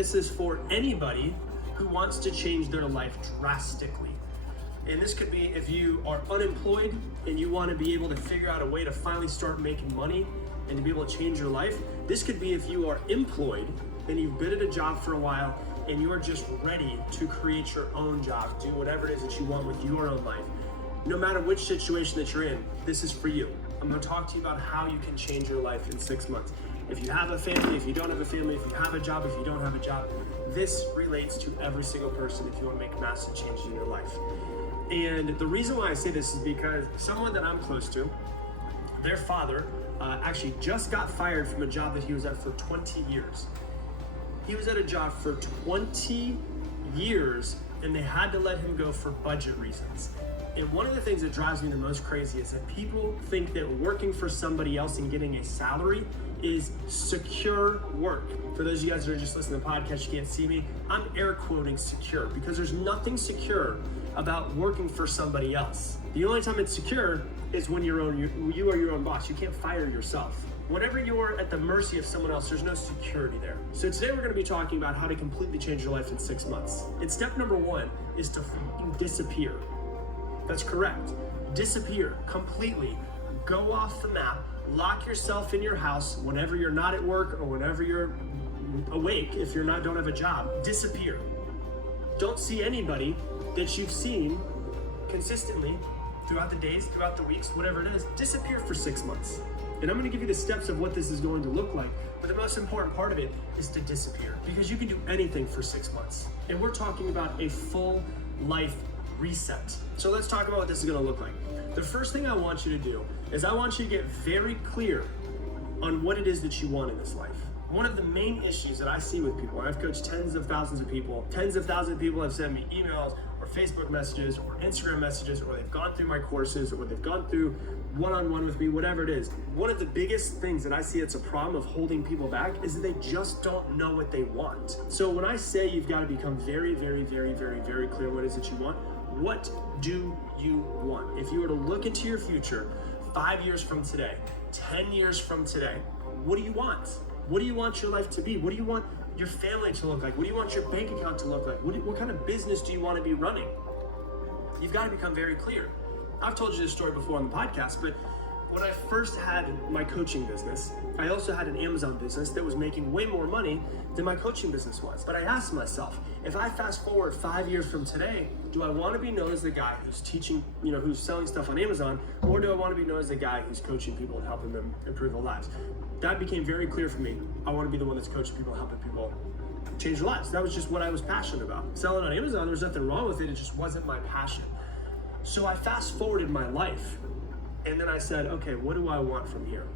this is for anybody who wants to change their life drastically. And this could be if you are unemployed and you want to be able to figure out a way to finally start making money and to be able to change your life. This could be if you are employed and you've been at a job for a while and you're just ready to create your own job, do whatever it is that you want with your own life. No matter which situation that you're in, this is for you. I'm going to talk to you about how you can change your life in 6 months. If you have a family, if you don't have a family, if you have a job, if you don't have a job, this relates to every single person if you want to make massive changes in your life. And the reason why I say this is because someone that I'm close to, their father actually just got fired from a job that he was at for 20 years. He was at a job for 20 years and they had to let him go for budget reasons. And one of the things that drives me the most crazy is that people think that working for somebody else and getting a salary is secure work. For those of you guys that are just listening to the podcast, you can't see me, I'm air quoting secure because there's nothing secure about working for somebody else. The only time it's secure is when you are your own boss. You can't fire yourself. Whenever you're at the mercy of someone else, there's no security there. So today we're going to be talking about how to completely change your life in 6 months. And step number 1 is to disappear. That's correct. Disappear completely. Go off the map. Lock yourself in your house whenever you're not at work or whenever you're awake. If you're not, don't have a job, disappear. Don't see anybody that you've seen consistently throughout the days, throughout the weeks, whatever it is. Disappear for 6 months. And I'm going to give you the steps of what this is going to look like. But the most important part of it is to disappear because you can do anything for 6 months. And we're talking about a full life reset. So let's talk about what this is going to look like. The first thing I want you to do is I want you to get very clear on what it is that you want in this life. One of the main issues that I see with people, and I've coached tens of thousands of people have sent me emails or Facebook messages or Instagram messages, or they've gone through my courses, or they've gone through one-on-one with me, whatever it is. One of the biggest things that I see it's a problem of holding people back is that they just don't know what they want. So when I say you've got to become very, very, very, very, very clear what it is that you want, what do you want? If you were to look into your future 5 years from today, 10 years from today, what do you want? What do you want your life to be? What do you want your family to look like? What do you want your bank account to look like? What kind of business do you want to be running? You've got to become very clear. I've told you this story before on the podcast, but when I first had my coaching business, I also had an Amazon business that was making way more money than my coaching business was. But I asked myself, if I fast forward 5 years from today, do I want to be known as the guy who's teaching, who's selling stuff on Amazon, or do I want to be known as the guy who's coaching people and helping them improve their lives? That became very clear for me. I want to be the one that's coaching people, helping people change their lives. That was just what I was passionate about. Selling on Amazon, there was nothing wrong with it. It just wasn't my passion. So I fast forwarded my life. And then I said, okay, what do I want from here?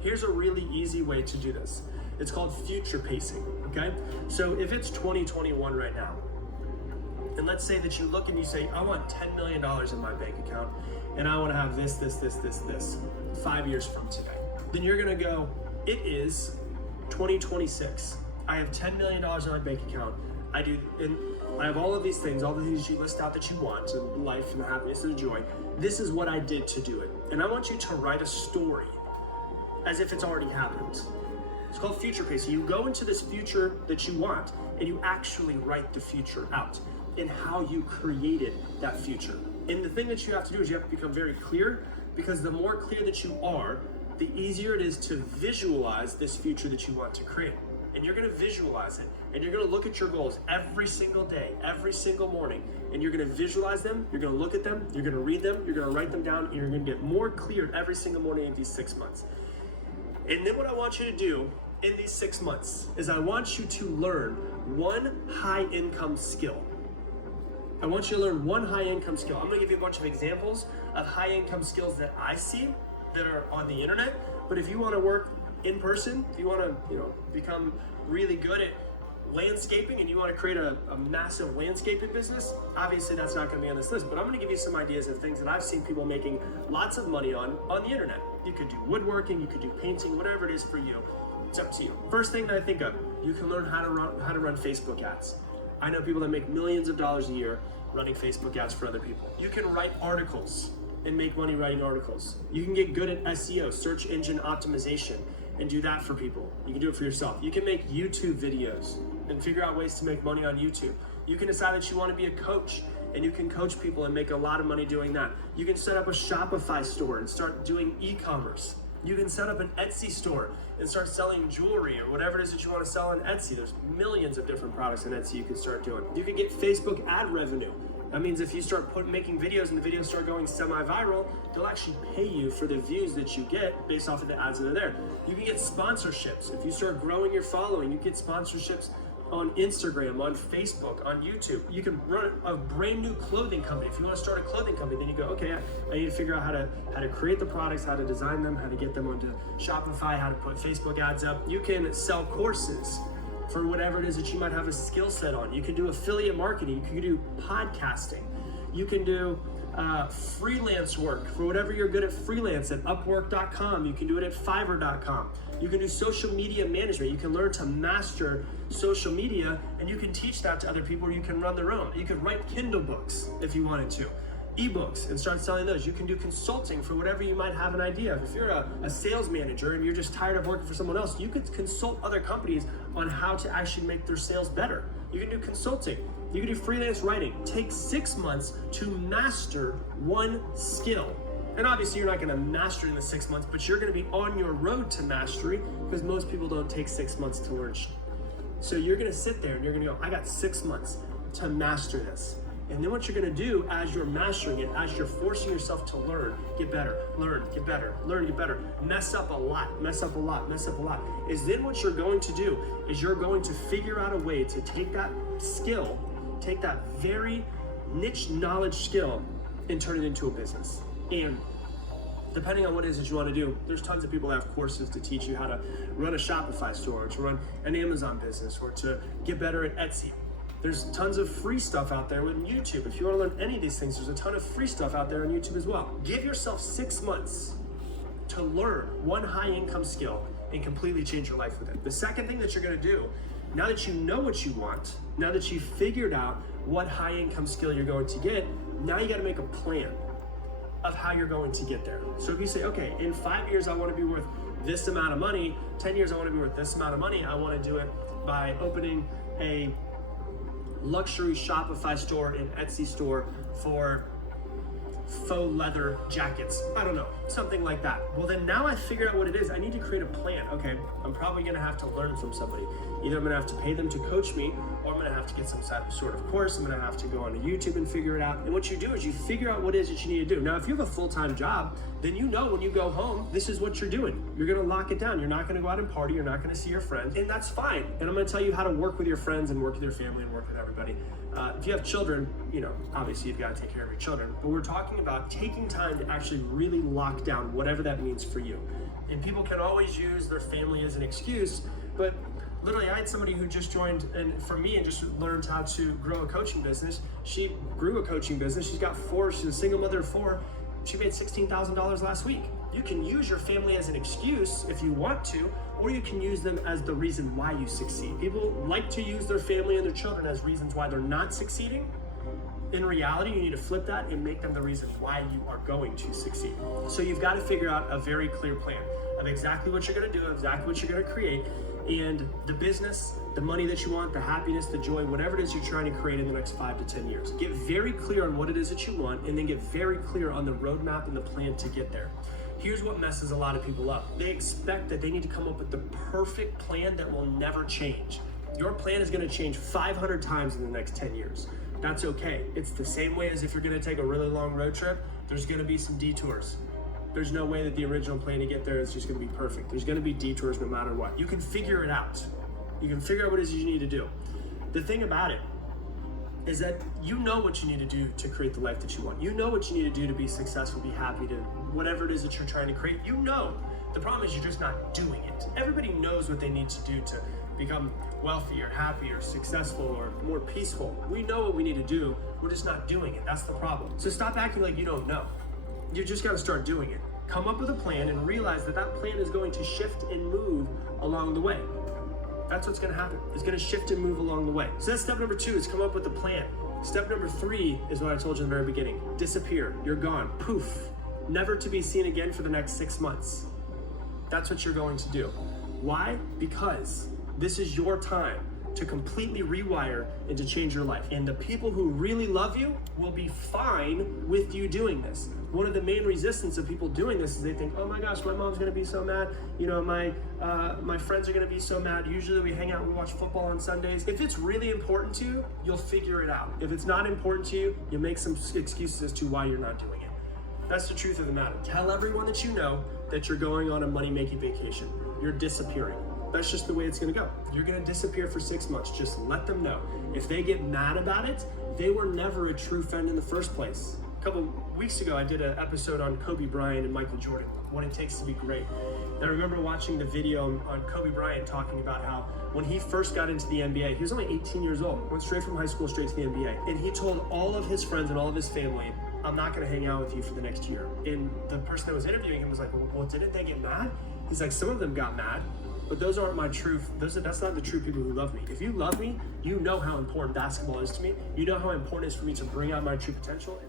Here's a really easy way to do this. It's called future pacing, okay? So if it's 2021 right now, and let's say that you look and you say, I want $10 million in my bank account, and I want to have this 5 years from today. Then you're gonna go, it is 2026. I have $10 million in my bank account. I have all of these things, all the things you list out that you want, and life and the happiness and the joy. This is what I did to do it. And I want you to write a story as if it's already happened. It's called future pacing. You go into this future that you want, and you actually write the future out and how you created that future. And the thing that you have to do is you have to become very clear, because the more clear that you are, the easier it is to visualize this future that you want to create. And you're gonna visualize it, and you're gonna look at your goals every single day, every single morning, and you're gonna visualize them, you're gonna look at them, you're gonna read them, you're gonna write them down, and you're gonna get more clear every single morning in these 6 months. And then what I want you to do in these 6 months is I want you to learn one high income skill. I want you to learn one high income skill. I'm gonna give you a bunch of examples of high income skills that I see that are on the internet, but if you wanna work in person, if you want to, become really good at landscaping and you want to create a massive landscaping business, obviously that's not going to be on this list, but I'm going to give you some ideas of things that I've seen people making lots of money on the internet. You could do woodworking, you could do painting, whatever it is for you. It's up to you. First thing that I think of, you can learn how to run Facebook ads. I know people that make millions of dollars a year running Facebook ads for other people. You can write articles and make money writing articles. You can get good at SEO, search engine optimization, and do that for people. You can do it for yourself. You can make YouTube videos. and figure out ways to make money on YouTube. You can decide that you want to be a coach, and you can coach people and make a lot of money doing that. You can set up a Shopify store and start doing e-commerce. You can set up an Etsy store and start selling jewelry or whatever it is that you want to sell on Etsy. There's millions of different products on Etsy you can start doing. You can get Facebook ad revenue. That means if you start making videos and the videos start going semi-viral, they'll actually pay you for the views that you get based off of the ads that are there. You can get sponsorships. If you start growing your following, you get sponsorships on Instagram, on Facebook, on YouTube. You can run a brand new clothing company. If you want to start a clothing company, then you go, okay, I need to figure out how to create the products, how to design them, how to get them onto Shopify, how to put Facebook ads up. You can sell courses for whatever it is that you might have a skill set on. You can do affiliate marketing. You can do podcasting. You can do freelance work for whatever you're good at freelance at Upwork.com. You can do it at Fiverr.com. You can do social media management. You can learn to master social media, and you can teach that to other people, or you can run their own. You could write Kindle books if you wanted to, ebooks, and start selling those. You can do consulting for whatever you might have an idea of. If you're a sales manager and you're just tired of working for someone else, you could consult other companies on how to actually make their sales better. You can do consulting. You can do freelance writing. Take 6 months to master one skill. And obviously you're not gonna master it in the 6 months, but you're gonna be on your road to mastery, because most people don't take 6 months to learn. So you're gonna sit there and you're gonna go, I got 6 months to master this. And then what you're gonna do as you're mastering it, as you're forcing yourself to learn, get better, learn, get better, learn, get better, mess up a lot, mess up a lot, mess up a lot, is then what you're going to do is you're going to figure out a way to take that skill, take that very niche knowledge skill, and turn it into a business. And depending on what it is that you want to do, there's tons of people that have courses to teach you how to run a Shopify store, or to run an Amazon business, or to get better at Etsy. There's tons of free stuff out there with YouTube. If you want to learn any of these things, there's a ton of free stuff out there on YouTube as well. Give yourself 6 months to learn one high income skill and completely change your life with it. The second thing that you're going to do, now that you know what you want, now that you've figured out what high income skill you're going to get, now you got to make a plan of how you're going to get there. So if you say, okay, in 5 years, I want to be worth this amount of money, 10 years, I want to be worth this amount of money, I want to do it by opening a luxury Shopify store and Etsy store for faux leather jackets. I don't know, something like that. Well, then now I figured out what it is. I need to create a plan. Okay, I'm probably gonna have to learn from somebody. Either I'm gonna have to pay them to coach me, or I'm gonna have to get some sort of course. I'm gonna have to go onto YouTube and figure it out. And what you do is you figure out what it is that you need to do. Now, if you have a full-time job, then you know when you go home, this is what you're doing. You're gonna lock it down. You're not gonna go out and party. You're not gonna see your friends, and that's fine. And I'm gonna tell you how to work with your friends and work with your family and work with everybody. If you have children, you know, obviously you've got to take care of your children, but we're talking about taking time to actually really lock down whatever that means for you. And people can always use their family as an excuse, but literally I had somebody who just joined and for me and just learned how to grow a coaching business. She grew a coaching business. She's got 4, she's a single mother of 4. She made $16,000 last week. You can use your family as an excuse if you want to, or you can use them as the reason why you succeed. People like to use their family and their children as reasons why they're not succeeding. In reality, you need to flip that and make them the reason why you are going to succeed. So you've got to figure out a very clear plan of exactly what you're going to do, exactly what you're going to create, and the business, the money that you want, the happiness, the joy, whatever it is you're trying to create in the next 5 to 10 years. Get very clear on what it is that you want, and then get very clear on the roadmap and the plan to get there. Here's what messes a lot of people up. They expect that they need to come up with the perfect plan that will never change. Your plan is going to change 500 times in the next 10 years. That's okay. It's the same way as if you're going to take a really long road trip, there's going to be some detours. There's no way that the original plan to get there is just going to be perfect. There's going to be detours no matter what. You can figure it out. You can figure out what it is you need to do. The thing about it is that you know what you need to do to create the life that you want. You know what you need to do to be successful, be happy, to whatever it is that you're trying to create. You know. The problem is you're just not doing it. Everybody knows what they need to do to become wealthy or happy or successful or more peaceful. We know what we need to do. We're just not doing it. That's the problem. So stop acting like you don't know. You just got to start doing it. Come up with a plan and realize that that plan is going to shift and move along the way. That's what's going to happen. It's going to shift and move along the way. So that's step number 2, is come up with a plan. Step number 3 is what I told you in the very beginning. Disappear. You're gone. Poof. Never to be seen again for the next 6 months. That's what you're going to do. Why? Because this is your time to completely rewire and to change your life. And the people who really love you will be fine with you doing this. One of the main resistance of people doing this is they think, oh my gosh, my mom's gonna be so mad. You know, my friends are gonna be so mad. Usually we hang out, we watch football on Sundays. If it's really important to you, you'll figure it out. If it's not important to you, you make some excuses as to why you're not doing it. That's the truth of the matter. Tell everyone that you know that you're going on a money-making vacation. You're disappearing. That's just the way it's gonna go. You're gonna disappear for 6 months. Just let them know. If they get mad about it, they were never a true friend in the first place. A couple weeks ago, I did an episode on Kobe Bryant and Michael Jordan, what it takes to be great. And I remember watching the video on Kobe Bryant talking about how when he first got into the NBA, he was only 18 years old, went straight from high school straight to the NBA. And he told all of his friends and all of his family, I'm not gonna hang out with you for the next year. And the person that was interviewing him was like, well, didn't they get mad? He's like, some of them got mad, but those aren't my true, that's not the true people who love me. If you love me, you know how important basketball is to me. You know how important it is for me to bring out my true potential.